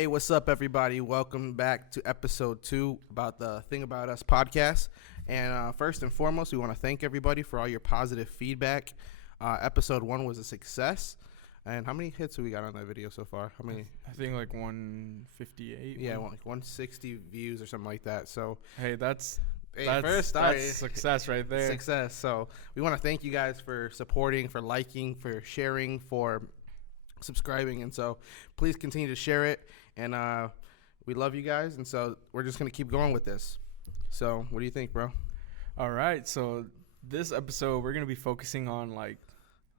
Hey, what's up, everybody? Welcome back to episode 2 about the Thing About Us podcast. And first and foremost, we want to thank everybody for all your positive feedback. Episode 1 was a success. And how many hits have we got on that video so far? How many? I think like 158. Yeah, like 160 views or something like that. So hey, that's success right there. Success. So we want to thank you guys for supporting, for liking, for sharing, for subscribing. And so please continue to share it. And we love you guys. And so we're just going to keep going with this. So what do you think, bro? All right. So this episode, we're going to be focusing on like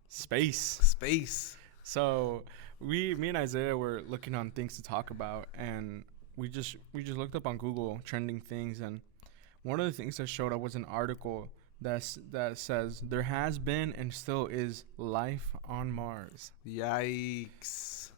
space. So me and Isaiah were looking on things to talk about, and we just looked up on Google trending things, and one of the things that showed up was an article that says there has been and still is life on Mars. Yikes.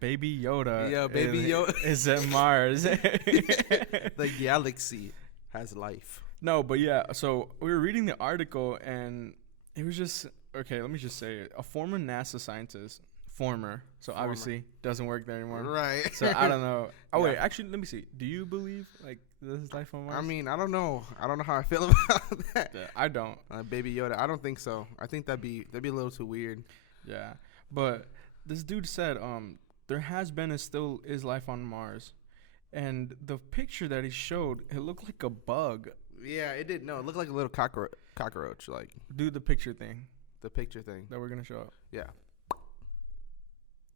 Baby Yoda. Yeah, Baby Yoda is at Mars. The galaxy has life. No, but yeah, so we were reading the article, and it was just, okay, let me just say it. A former NASA scientist, so obviously doesn't work there anymore. Right. So I don't know. Oh, yeah. Wait, actually, let me see. Do you believe, like, there's life on Mars? I mean, I don't know. I don't know how I feel about that. Yeah, I don't. Baby Yoda, I don't think so. I think that'd be a little too weird. Yeah. But this dude said, there has been and still is life on Mars. And the picture that he showed, it looked like a bug. Yeah, it did. No, it looked like a little cockroach. Like, do the picture thing. The picture thing. That we're going to show up. Yeah.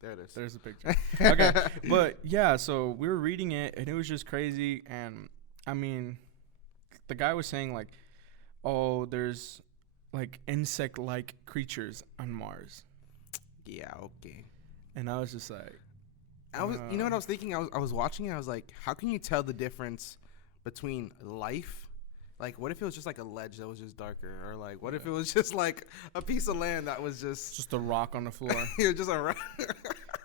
There it is. There's the picture. Okay. But, yeah, so we were reading it, and it was just crazy. And, I mean, the guy was saying, like, oh, there's, like, insect-like creatures on Mars. Yeah, okay. And I was just like... you know what I was thinking? I was watching it, I was like, how can you tell the difference between life? Like, what if it was just like a ledge that was just darker? Or like, what if it was just like a piece of land that was just a rock on the floor? It was just a rock.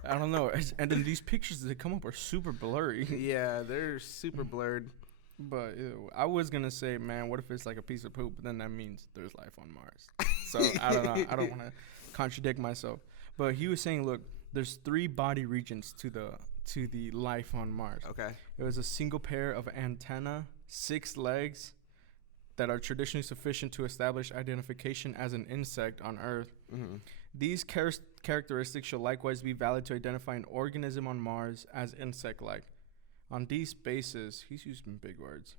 I don't know. And then these pictures that come up are super blurry. Yeah, they're super blurred. But I was going to say, man, what if it's like a piece of poop? But then that means there's life on Mars. So I don't know. I don't want to contradict myself. But he was saying, look, there's 3 body regions to the life on Mars. Okay. It was a single pair of antenna, 6 legs that are traditionally sufficient to establish identification as an insect on Earth. Mm-hmm. These characteristics should likewise be valid to identify an organism on Mars as insect-like. On these bases, he's using big words.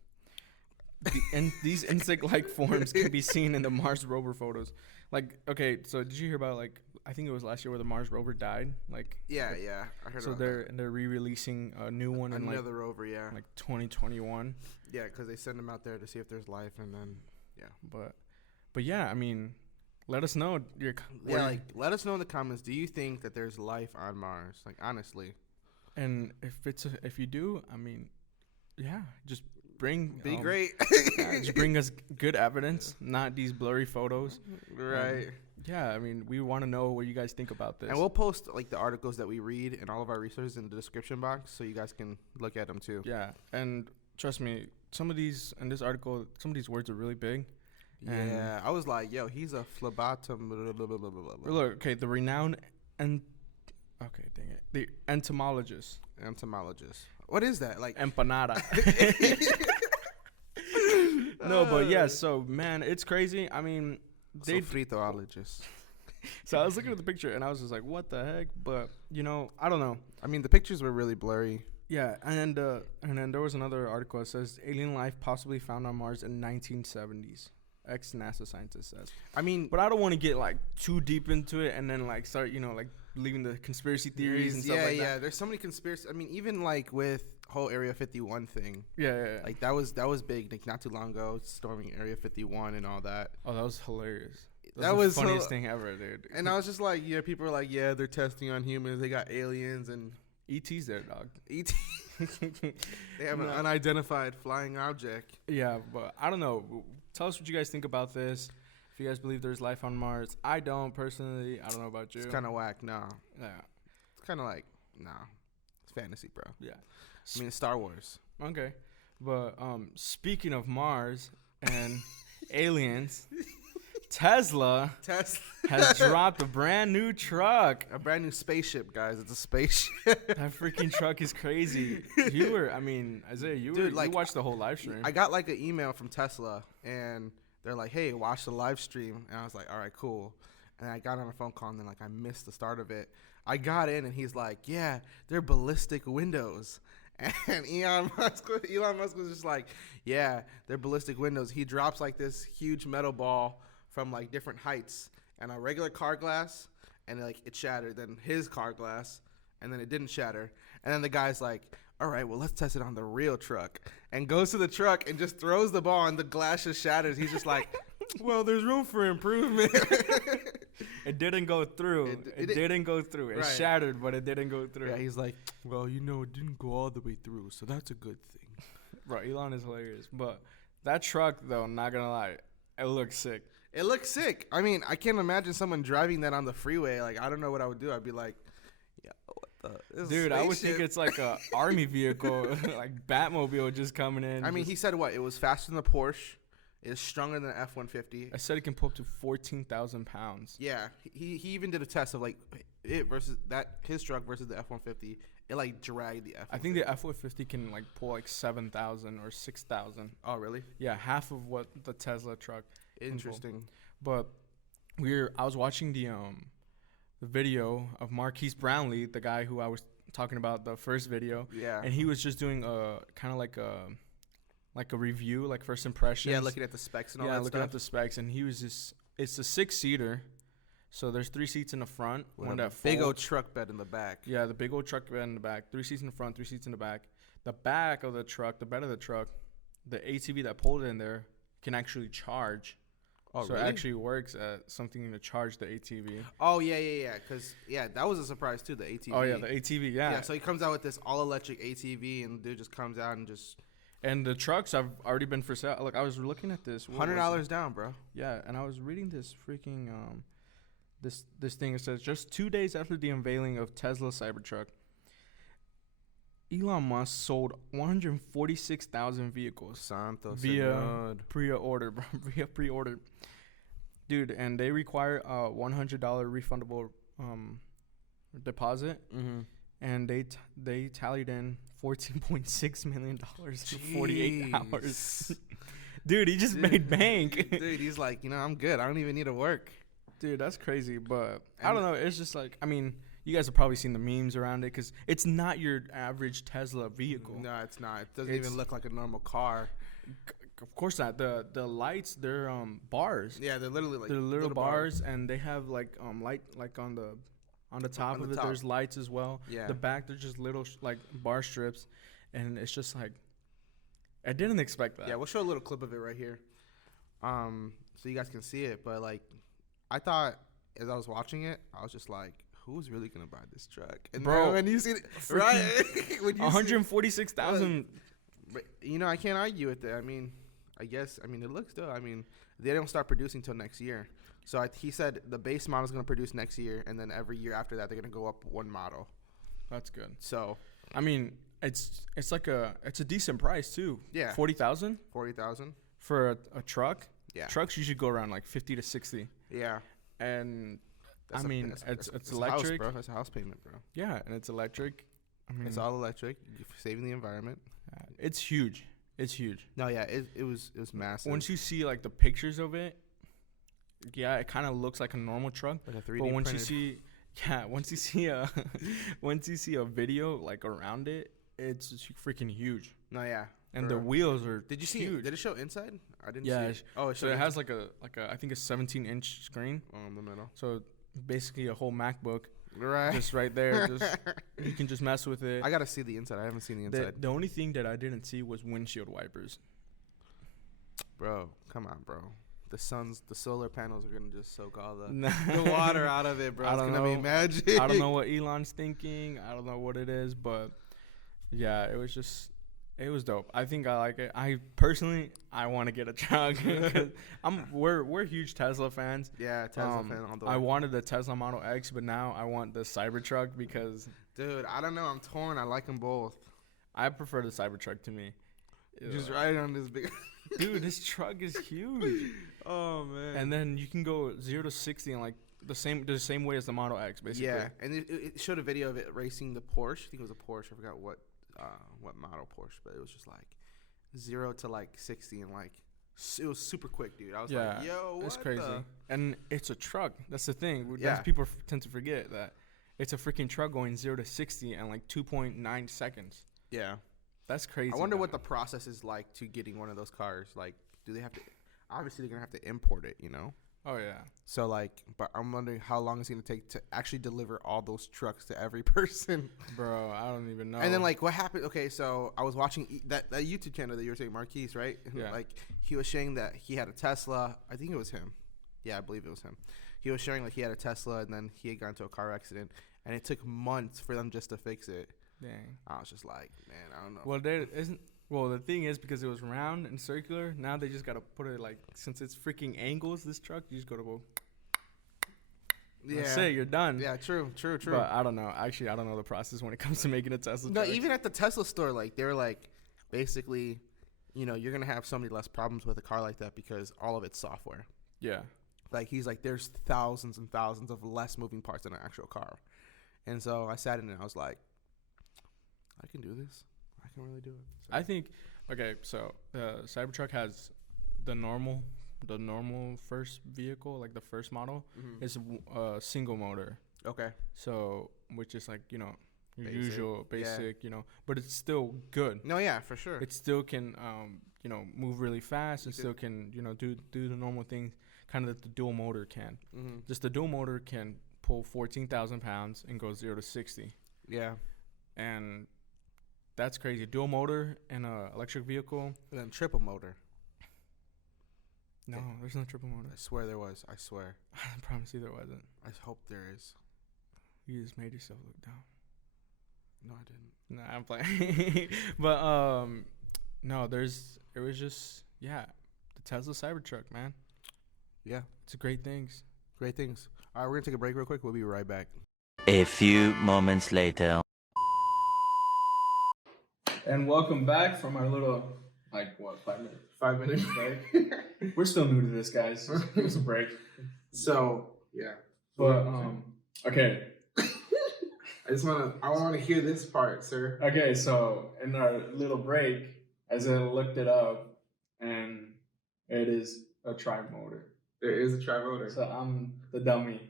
These insect-like forms can be seen in the Mars rover photos. Like, okay, so did you hear about, like, I think it was last year where the Mars rover died? Like, yeah, I heard. So they're re-releasing a new one in another rover, yeah, like 2021. Yeah, because they send them out there to see if there's life, and then but yeah, I mean, let us know. Let us know in the comments. Do you think that there's life on Mars? Like, honestly. And if you do, I mean, yeah, just be great. Just bring us good evidence, not these blurry photos. Right. Yeah, I mean, we want to know what you guys think about this. And we'll post like the articles that we read and all of our resources in the description box, so you guys can look at them too. Yeah, and trust me, some of these in this article, some of these words are really big. Yeah, I was like, yo, he's a phlebotom. Look, okay, the renowned the entomologist. What is that? Like empanada. No, but yeah, so man, it's crazy. I mean, fritoologist. So I was looking at the picture and I was just like, what the heck? But I don't know. I mean, the pictures were really blurry. Yeah, and then there was another article that says alien life possibly found on Mars in 1970s. Ex-NASA scientist says. I mean, but I don't want to get like too deep into it and then like start, like believing the conspiracy theories and stuff like that. Yeah, there's so many conspiracy. I mean, even like with whole Area 51 thing. Yeah. Like that was big, like not too long ago, storming Area 51 and all that. Oh, that was hilarious. That was the funniest thing ever, dude. And I was just like, yeah, people are like, yeah, they're testing on humans. They got aliens and ET's there, dog. ET. They have an unidentified flying object. Yeah, but I don't know. Tell us what you guys think about this. If you guys believe there's life on Mars. I don't, personally. I don't know about you. It's kind of whack, no. Yeah. It's kind of like, no. It's fantasy, bro. Yeah. I mean, it's Star Wars. Tesla has dropped a brand new truck. A brand new spaceship, guys. It's a spaceship. That freaking truck is crazy. Isaiah, you watched the whole live stream. I got like an email from Tesla, and they're like, "Hey, watch the live stream." And I was like, "All right, cool." And I got on a phone call, and then like I missed the start of it. I got in, and he's like, "Yeah, they're ballistic windows." And Elon Musk was just like, "Yeah, they're ballistic windows." He drops like this huge metal ball from like different heights, and a regular car glass, and like it shattered. Then his car glass, and then it didn't shatter. And then the guy's like, "All right, well, let's test it on the real truck," and goes to the truck and just throws the ball, and the glass just shatters. He's just like, "Well, there's room for improvement." It didn't go through. It didn't go through. It shattered, but it didn't go through. Yeah, he's like, "Well, it didn't go all the way through, so that's a good thing." Bro, Elon is hilarious. But that truck, though, not gonna lie, it looks sick. It looks sick. I mean, I can't imagine someone driving that on the freeway. Like, I don't know what I would do. I'd be like, "Yeah, what the?" Dude, I would think it's like a army vehicle, like Batmobile just coming in. I mean, he said what? It was faster than the Porsche. It's stronger than the F-150. I said it can pull up to 14,000 pounds. Yeah, he even did a test of like it versus his truck versus the F-150. It like dragged the F-150. I think the F-150 can like pull like 7,000 or 6,000. Oh, really? Yeah, half of what the Tesla truck. Interesting. But I was watching the video of Marquise Brownlee, the guy who I was talking about the first video. Yeah. And he was just doing a kind of like a review, like first impressions. Yeah, looking at the specs and all that stuff. Yeah, looking at the specs, and he was just. It's a 6-seater, so there's 3 seats in the front, one that folds. Big old truck bed in the back. Yeah, the big old truck bed in the back. 3 seats in the front, 3 seats in the back. The back of the truck, the bed of the truck, the ATV that pulled it in there can actually charge. Oh, so really? it actually works at something to charge the ATV. Oh, yeah. Because, that was a surprise, too, the ATV. Oh, yeah, the ATV, yeah. Yeah, so he comes out with this all-electric ATV, and the dude just comes out and just... And the trucks have already been for sale. Like, I was looking at this. $100 down, bro. Yeah, and I was reading this freaking... This thing. It says, just 2 days after the unveiling of Tesla Cybertruck, Elon Musk sold 146,000 vehicles Santo via Señor. pre-order, bro. Via pre-order. Dude, and they require a $100 refundable deposit. Mm-hmm. And they tallied in $14.6 million for 48 hours. Dude, he just made bank. Dude, he's like, I'm good. I don't even need to work. Dude, that's crazy. But I don't know. It's just like, I mean, you guys have probably seen the memes around it because it's not your average Tesla vehicle. No, it's not. It doesn't even look like a normal car. Of course not. The lights, they're bars. Yeah, they're literally like little bars, and they have like light like on the top of it. There's lights as well. Yeah. The back, they're just little like bar strips, and it's just like I didn't expect that. Yeah, we'll show a little clip of it right here, so you guys can see it. But like, I thought as I was watching it, I was just like, who's really gonna buy this truck? And bro, when you see it, right? 146,000. I can't argue with it. I mean, it looks dope. I mean, they don't start producing till next year. So he said the base model is going to produce next year, and then every year after that, they're going to go up one model. That's good. So, I mean, it's a decent price too. Yeah, 40,000. 40,000 for a truck. Yeah, trucks usually go around like 50 to 60. Yeah, and it's electric, a house, bro. It's a house payment, bro. Yeah, and it's electric. I mean, it's all electric. You're saving the environment. It's huge. It's huge. No, yeah, it was massive. Once you see like the pictures of it, yeah, it kind of looks like a normal truck. Like a 3D but once printed. once you see a video like around it, it's just freaking huge. No, yeah. And the wheels are. Did you see? huge. Did it show inside? I didn't. Yeah. See it. Oh, so it has like a I think a 17-inch screen. Oh, in the middle. So basically a whole MacBook. Right. Just right there. You can just mess with it. I gotta see the inside. I haven't seen the inside. The only thing that I didn't see was windshield wipers. Bro, come on, bro. The solar panels are gonna just soak all the water out of it, bro. It's gonna be magic. I don't know what Elon's thinking. I don't know what it is, but yeah, it was dope. I think I like it. I personally, I want to get a truck. We're huge Tesla fans. Yeah, Tesla fan all the way. I wanted the Tesla Model X, but now I want the Cybertruck because. Dude, I don't know. I'm torn. I like them both. I prefer the Cybertruck to me. Just riding on this big. Dude, this truck is huge. Oh man. And then you can go 0 to 60 in like the same way as the Model X, basically. Yeah, and it showed a video of it racing the Porsche. I think it was a Porsche. I forgot what model Porsche, but it was just like 0 to like 60 and like it was super quick, dude. I was like, yo, what? It's crazy. And it's a truck. That's the thing. Yeah. People tend to forget that it's a freaking truck going 0 to 60 in like 2.9 seconds. Yeah. That's crazy. I wonder what the process is like to getting one of those cars. Like, do they have to? Obviously, they're gonna have to import it, you know. Oh yeah. So like, but I'm wondering how long it's gonna take to actually deliver all those trucks to every person. Bro, I don't even know. And then like, what happened? Okay, so I was watching that YouTube channel that you were saying, Marquise, right? Yeah. Like, he was sharing that he had a Tesla. I think it was him. Yeah, I believe it was him. He was sharing like he had a Tesla, and then he had gotten into a car accident, and it took months for them just to fix it. Dang. I was just like, man, I don't know. Well, there isn't. Well, the thing is, because it was round and circular, now they just gotta put it like, since it's freaking angles, this truck, you just gotta go. Yeah. That's it, you're done. Yeah, true. But I don't know. Actually, I don't know the process when it comes to making a Tesla No, truck. even at the Tesla store, like they were like, basically, you know, you're gonna have so many less problems with a car like that because all of it's software. Yeah. Like he's like, there's thousands and thousands of less moving parts in an actual car, and so I sat in and I was like, I can do this. I can really do it. So. I think, okay, so the Cybertruck has the normal first vehicle, like the first model, is a single motor. Okay. So, which is like, you know, your Basic. usual basic, you know, but it's still good. No, yeah, for sure. It still can, you know, move really fast. It still can, you know, do the normal things, kind of that the dual motor can. Mm-hmm. Just the dual motor can pull 14,000 pounds and go 0 to 60. Yeah. And that's crazy. Dual motor in a electric vehicle. And then triple motor. No, there's no triple motor. I swear there was. I swear. I promise you there wasn't. I hope there is. You just made yourself look dumb. No, I didn't. Nah, I'm playing. But no, it was just the Tesla Cybertruck, man. Yeah. It's a great things. Great things. All right, we're gonna take a break real quick. We'll be right back. A few moments later. And welcome back from our little, 5 minutes break. We're still new to this, guys. Just give us a break. So, yeah. But, okay. I want to hear this part, sir. Okay, so in our little break, Isaiah looked it up, and it is a tri-motor. There is a tri-motor. So I'm the dummy.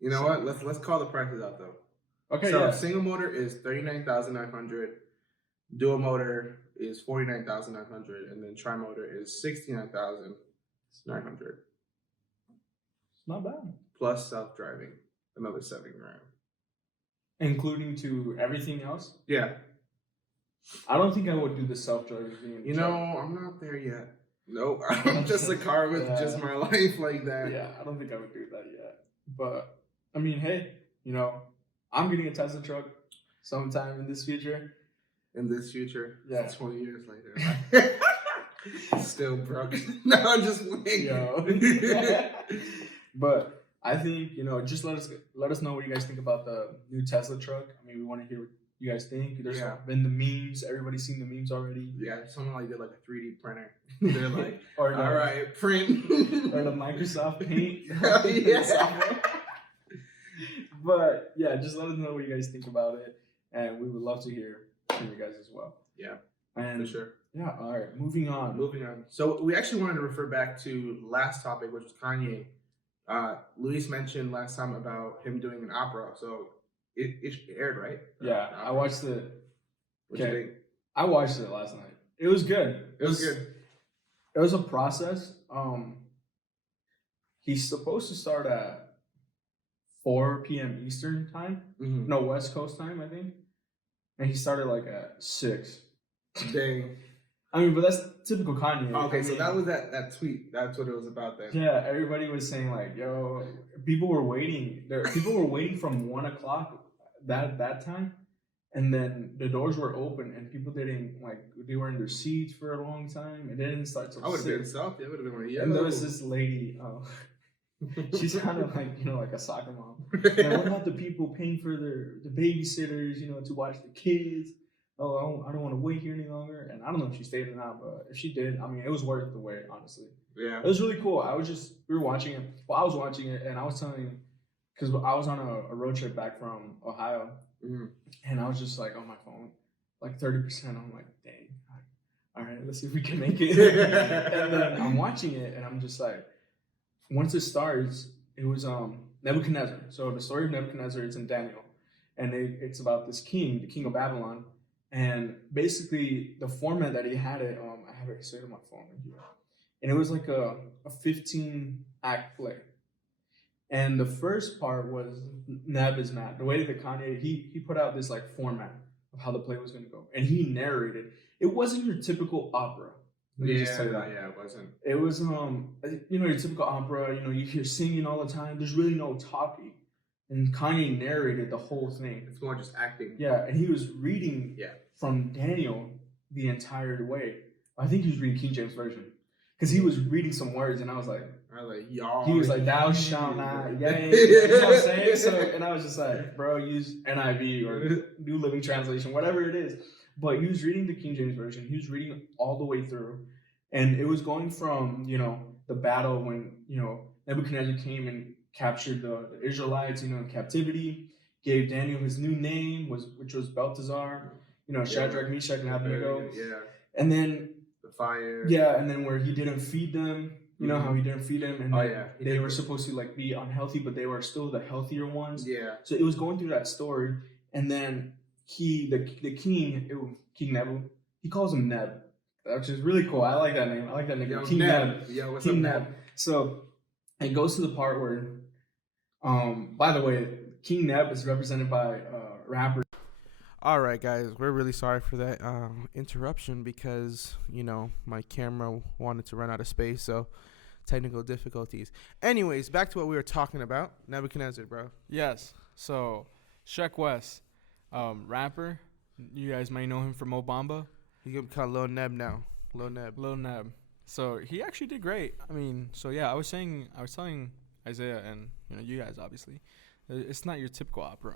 You know what? Let's call the prices out though. Okay, so single motor is $39,900. Dual motor is $49,900, and then tri-motor is $69,900. It's not bad. Plus self-driving, another $7,000. Including to everything else? Yeah. I don't think I would do the self-driving thing. You know, I'm not there yet. Nope. I'm just a car with just my life like that. Yeah, I don't think I would do that yet. But, I mean, hey, you know, I'm getting a Tesla truck sometime in this future. In this future? Yeah. 20 years later. Still broke. No, I'm just playing. Yo. But I think, you know, just let us know what you guys think about the new Tesla truck. I mean, we want to hear what you guys think. There's been the memes. Everybody's seen the memes already. Yeah, someone like did like a 3D printer. They're like, all right, print. Or the Microsoft Paint. Yeah. But yeah, just let us know what you guys think about it, and we would love to hear from you guys as well. Yeah, and for sure. Yeah, all right. Moving on. So we actually wanted to refer back to last topic, which was Kanye. Luis mentioned last time about him doing an opera, so it aired, right? Yeah, I watched it. What do you think? I watched it last night. It was good. It was good. It was a process. He's supposed to start at 4 p.m. Eastern time. Mm-hmm. No, West Coast time, I think. And he started like at 6. Dang. I mean, but that's typical Kanye. Okay, so that was that tweet. That's what it was about then. Yeah, everybody was saying like, yo, people were waiting. People were waiting from 1 o'clock that time. And then the doors were open and people didn't, like, they were in their seats for a long time. And they didn't start till 6. I would have been salty. I would have been like, yo. And there was this lady, she's kind of like, you know, like a soccer mom. And what about the people paying for the babysitters, you know, to watch the kids? oh, I don't want to wait here any longer. And I don't know if she stayed or not, but if she did, I mean, it was worth the wait, honestly. Yeah. It was really cool. We were watching it. Well, I was watching it, and I was telling, because I was on a road trip back from Ohio, and I was just like on my phone, like 30%. I'm like, dang, all right, let's see if we can make it. And then I'm watching it, and I'm just like, once it starts, it was Nebuchadnezzar. So the story of Nebuchadnezzar, it's in Daniel, and it's about this king, the king of Babylon, and basically the format that he had it. I have it saved on my phone here, and it was like a 15-act play. And the first part was Neb is mad. The way that Kanye he put out this like format of how the play was going to go, and he narrated. It wasn't your typical opera. Yeah, it wasn't. It was your typical opera. You hear singing all the time. There's really no talking, and Kanye narrated the whole thing. It's more just acting. Yeah, and he was reading from Daniel the entire way. I think he was reading King James Version because he was reading some words, and I was like, y'all. He was like, "Thou shalt not." Yeah, you know what I'm saying? So, and I was just like, "Bro, use NIV or New Living Translation, whatever it is." But he was reading the King James Version. He was reading all the way through. And it was going from, the battle when, Nebuchadnezzar came and captured the Israelites, in captivity, gave Daniel his new name, which was Belteshazzar, Shadrach, Meshach, and Abednego. Yeah. And then the fire. Yeah, and then where he didn't feed them, how he didn't feed them, and they were supposed to like be unhealthy, but they were still the healthier ones. Yeah. So it was going through that story, and then the king, King Nebu, he calls him Neb, which is really cool. I like that name. I like that name. King Neb. Yeah, what's King up, Neb. So it goes to the part where, by the way, King Neb is represented by rapper. All right, guys, we're really sorry for that interruption because, my camera wanted to run out of space, so technical difficulties. Anyways, back to what we were talking about. Nebuchadnezzar, bro. Yes. So, Sheck West, rapper. You guys might know him from Mo Bamba. He can call Lil Neb now. Lil Neb. So he actually did great. I mean, I was telling Isaiah and you guys obviously, it's not your typical opera.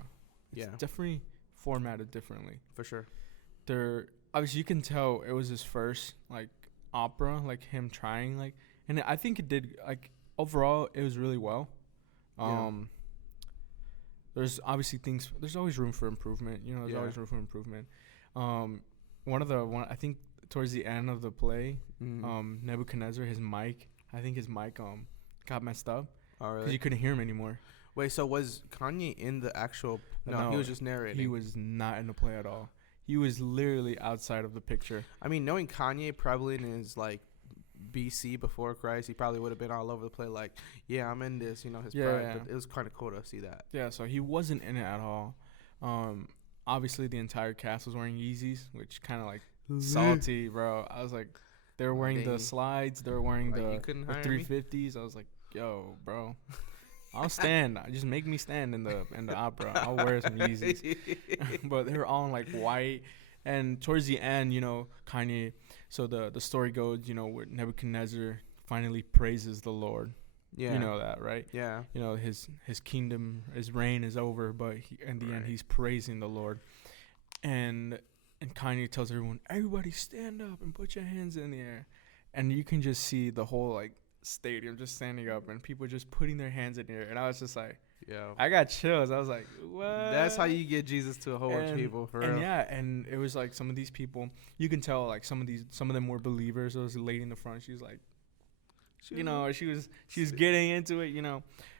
It's definitely formatted differently. For sure. Obviously you can tell it was his first like opera, like him trying and I think it did overall it was really well. There's obviously there's always room for improvement. There's always room for improvement. I think towards the end of the play, Nebuchadnezzar, his mic got messed up. Oh, really? Because you couldn't hear him anymore. Wait, so was Kanye in the actual... No, he was just narrating. He was not in the play at all. He was literally outside of the picture. I mean, knowing Kanye probably in his, BC before Christ, he probably would have been all over the place I'm in this, his pride. Yeah. But it was kind of cool to see that. Yeah, so he wasn't in it at all. Obviously, the entire cast was wearing Yeezys, which kind of, salty, bro. I was like, they were wearing the slides. They were wearing the 350s. I was like, yo, bro. I'll stand. Just make me stand in the opera. I'll wear some Yeezys. But they were all in white. And towards the end, Kanye. So the story goes, where Nebuchadnezzar finally praises the Lord. Yeah. You know that, right? Yeah. His kingdom, his reign is over, but in the end, he's praising the Lord. And Kanye tells everybody stand up and put your hands in the air. And you can just see the whole stadium just standing up and people just putting their hands in the air. And I was just like, I got chills. I was like, what? That's how you get Jesus to a whole bunch of people, for real. And and it was some of these people, you can tell some of them were believers. There was a lady in the front. She was like, she was getting into it,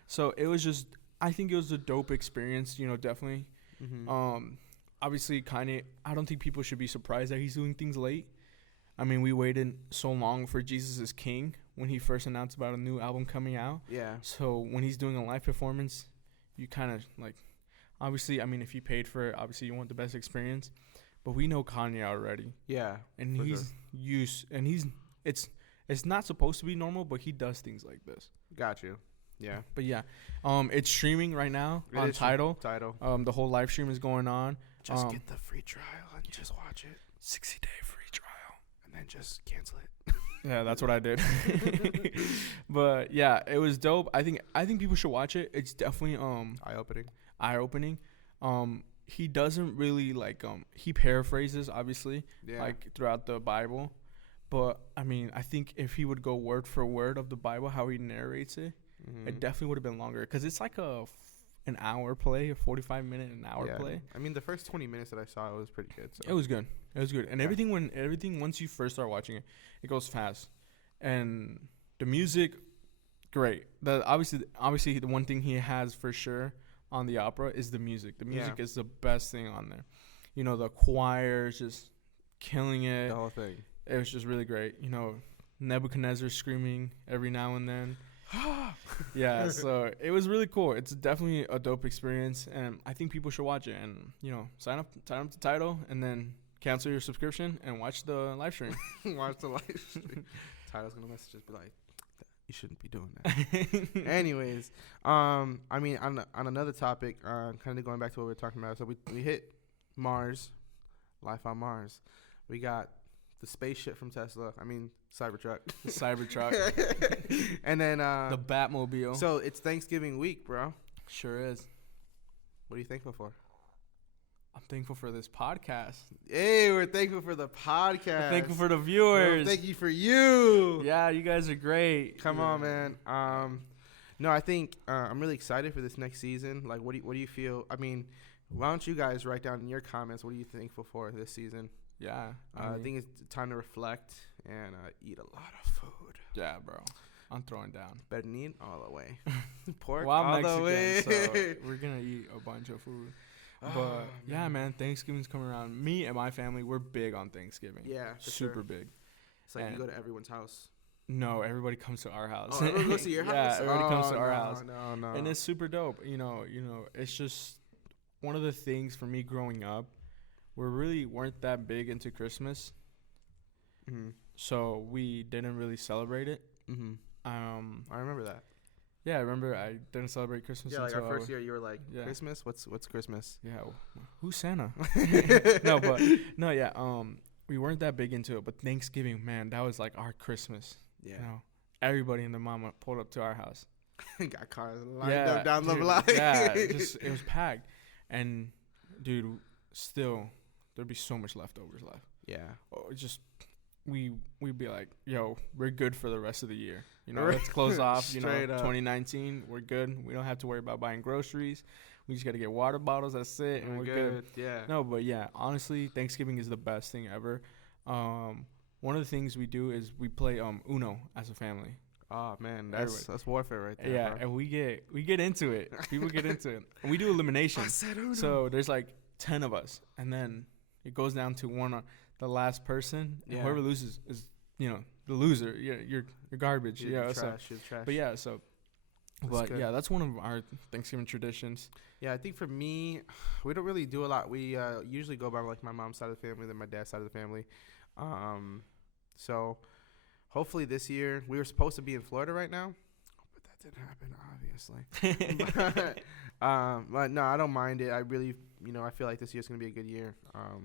So it was just, I think it was a dope experience, definitely. Mm-hmm. Obviously, Kanye, I don't think people should be surprised that he's doing things late. I mean, we waited so long for Jesus is King when he first announced about a new album coming out. Yeah. So when he's doing a live performance, you kind of obviously, I mean, if you paid for it, obviously you want the best experience. But we know Kanye already. Yeah. And he's used, and it's not supposed to be normal, but he does things like this. Got you. Yeah. But yeah, it's streaming right now on Tidal. The whole live stream is going on. Just get the free trial and just watch it. 60-day free trial. And then just cancel it. Yeah, that's what I did. But yeah, it was dope. I think people should watch it. It's definitely eye-opening. he doesn't really like he paraphrases obviously Yeah. like throughout the Bible, but I mean I think if he would go word for word of the Bible how he narrates it, it definitely would have been longer because it's like an hour play, a 45-minute an hour play. I mean, the first 20 minutes that I saw, it was pretty good. So. It was good. It was good, and Yeah. everything once you first start watching it, it goes fast, and the music, great. Obviously the one thing he has for sure on the opera is the music. The music is the best thing on there. You know, the choir is just killing it. The whole thing. It was just really great. You know, Nebuchadnezzar screaming every now and then. Yeah, so it was really cool. It's definitely a dope experience, and I think people should watch it. And you know, sign up to Tidal, and then cancel your subscription and watch the live stream. Watch the live stream. Tidal's gonna message us, be like, you shouldn't be doing that. Anyways, I mean, on another topic, kind of going back to what we were talking about. So we hit Mars, life on Mars. We got the spaceship from Tesla. I mean, Cybertruck. The Cybertruck. And then the Batmobile. So it's Thanksgiving week, bro. Sure is. What are you thankful for? I'm thankful for this podcast. Hey, we're thankful for the podcast. I'm thankful for the viewers. Thank you for you. Yeah, you guys are great. Come on, man. No, I think I'm really excited for this next season. Like, what do you feel? I mean, why don't you guys write down in your comments what are you thankful for this season? Yeah, I think it's time to reflect and eat a lot of food. Yeah, bro. I'm throwing down. Better than eat all the way. Pork Well, I'm all Mexican, the way. so we're gonna eat a bunch of food. Oh, But yeah, man, Thanksgiving's coming around. Me and my family, we're big on Thanksgiving. Yeah, for super sure. big. It's like And you go to everyone's house. No, everybody comes to our house. Oh, everyone goes to your house? Yeah, everybody comes to our no, house. No. And it's super dope. You know, it's just one of the things for me growing up. We really weren't that big into Christmas, so we didn't really celebrate it. I remember that. Yeah, I remember I didn't celebrate Christmas. Yeah, like until our first year, you were like, yeah. Christmas? What's Christmas? Yeah, who's Santa? We weren't that big into it. But Thanksgiving, man, that was like our Christmas. Yeah. You know, everybody and their mama pulled up to our house. Got cars lined up down the block. Yeah, it was packed. And, dude, still, there'd be so much leftovers left. Yeah. Oh, we'd be like, yo, we're good for the rest of the year. You know, let's close off, Straight up. 2019. We're good. We don't have to worry about buying groceries. We just got to get water bottles. That's it. And we're good. Yeah. No, but yeah, honestly, Thanksgiving is the best thing ever. One of the things we do is we play Uno as a family. Oh man, that's warfare right there. Yeah, bro. and we get into it. People get into it. And we do elimination. So there's like 10 of us, and then it goes down to the last person. Yeah. Whoever loses is, the loser. Yeah, you're garbage. You're So, trash. but yeah, so. But good. yeah, that's one of our Thanksgiving traditions. Yeah, I think for me, we don't really do a lot. We usually go by like my mom's side of the family, then my dad's side of the family. So hopefully this year, we were supposed to be in Florida right now, but that didn't happen, obviously. But no, I don't mind it. I really, I feel like this year's gonna be a good year.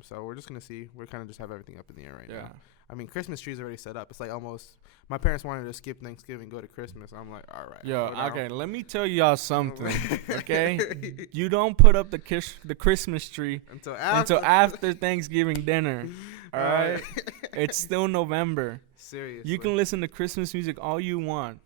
So we're just gonna see. We're kind of just have everything up in the air right now. I mean, Christmas tree's already set up. It's like almost. My parents wanted to skip Thanksgiving, go to Christmas. I'm like, all right. Yo, okay, let me tell y'all something. Okay, you don't put up the Christmas tree until after Thanksgiving dinner. All right, it's still November. Seriously, you can listen to Christmas music all you want,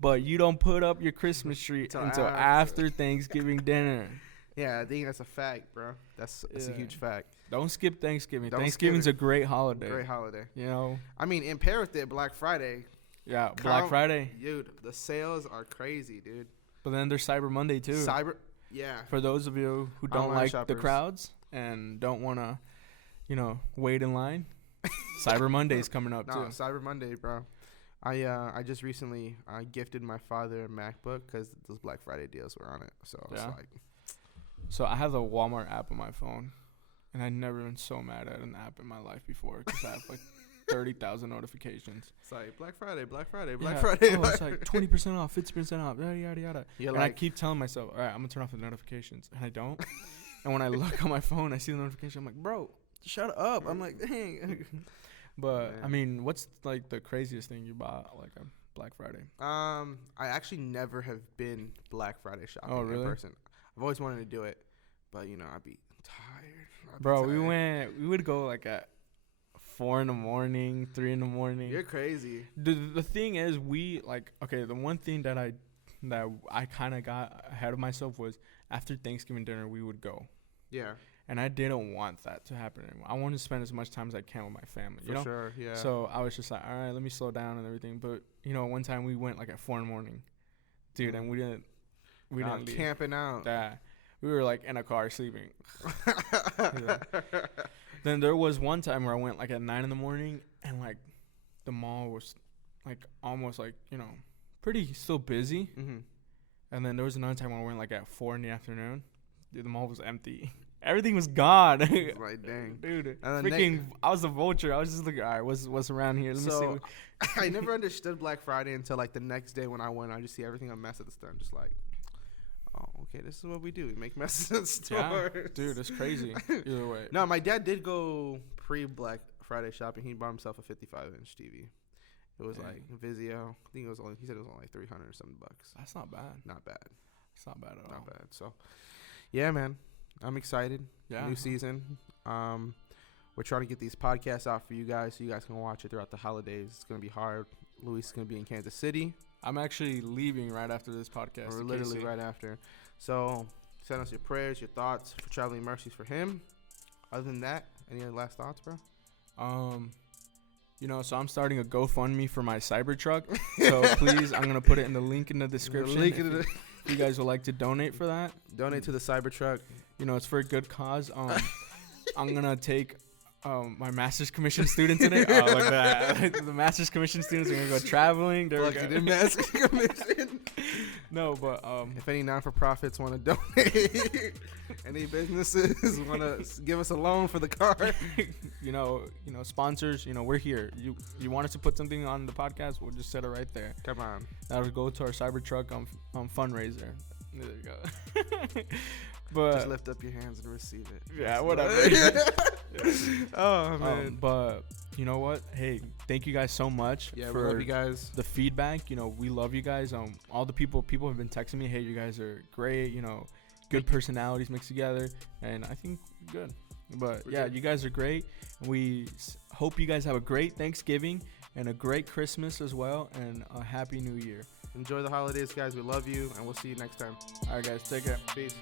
but you don't put up your Christmas tree until after Thanksgiving dinner. Yeah, I think that's a fact, bro. That's a huge fact. Don't skip Thanksgiving. Don't Thanksgiving's skip a great holiday. Great holiday. You know? I mean, in pair with it, Black Friday. Yeah, Black Friday. Dude, the sales are crazy, dude. But then there's Cyber Monday, too. Yeah. For those of you who don't Online like shoppers. the crowds and don't want to, wait in line, Cyber Monday's coming up, too. Cyber Monday, bro. I just recently gifted my father a MacBook because those Black Friday deals were on it. So I was like. So I have the Walmart app on my phone. And I've never been so mad at an app in my life before because I have like 30,000 notifications. It's like Black Friday. Oh, it's like 20% off, 50% off, yada, yada, yada. And I keep telling myself, all right, I'm going to turn off the notifications. And I don't. And when I look on my phone, I see the notification. I'm like, bro, shut up. I'm like, dang. But, I mean, what's like the craziest thing you bought like on Black Friday? I actually never have been Black Friday shopping in person. I've always wanted to do it. But, I'd be Tired. I'd be Bro, tired. we would go like at 4 a.m, 3 a.m. You're crazy. The thing is, the one thing that I kind of got ahead of myself was after Thanksgiving dinner, we would go. Yeah. And I didn't want that to happen anymore. I want to spend as much time as I can with my family, you For know? sure, yeah. So I was just like, all right, let me slow down and everything. But, one time we went like at 4 a.m, dude, and we didn't leave. Camping out. Yeah. We were like in a car sleeping. Yeah. Then there was one time where I went like at 9 a.m, and like the mall was like almost like, pretty still busy. Mm-hmm. And then there was another time when I went like at 4 p.m. Dude, the mall was empty. Everything was gone. Like, dang. Dude, And freaking, I was a vulture. I was just looking, all right, what's around here? Let me see. I never understood Black Friday until like the next day when I went. I just see everything a mess at the store. I'm just like, oh, okay, this is what we do. We make messes in stores. Yeah, dude, it's crazy. Either way. No, my dad did go pre-Black Friday shopping. He bought himself a 55-inch TV. It was like Vizio. I think he said it was only like $300 or something bucks. That's not bad. Not bad. It's not bad at all. Not bad. So, yeah, man, I'm excited. Yeah. New season. We're trying to get these podcasts out for you guys so you guys can watch it throughout the holidays. It's going to be hard. Luis is going to be in Kansas City. I'm actually leaving right after this podcast. Or literally right after. So send us your prayers, your thoughts for traveling mercies for him. Other than that, any other last thoughts, bro? So I'm starting a GoFundMe for my Cybertruck. So please, I'm going to put it in the link in the description. If you guys would like to donate for that. Donate to the Cybertruck. It's for a good cause. I'm going to take my master's commission students in it. Oh, like that. The master's commission students are going to go traveling. There we go. Master's commission. No, but if any non-for-profits want to donate, any businesses want to give us a loan for the car, sponsors, we're here. You want us to put something on the podcast, we'll just set it right there. Come on. That'll go to our Cybertruck fundraiser. There you go. But just lift up your hands and receive it. Yeah, whatever. Oh man. But you know what? Hey, thank you guys so much. Yeah, for we love you guys. The feedback. We love you guys. All the people have been texting me. Hey, you guys are great. Good personalities mixed together, and I think we're good. But yeah, you guys are great. We hope you guys have a great Thanksgiving and a great Christmas as well, and a happy New Year. Enjoy the holidays, guys. We love you, and we'll see you next time. All right, guys. Take care. Peace.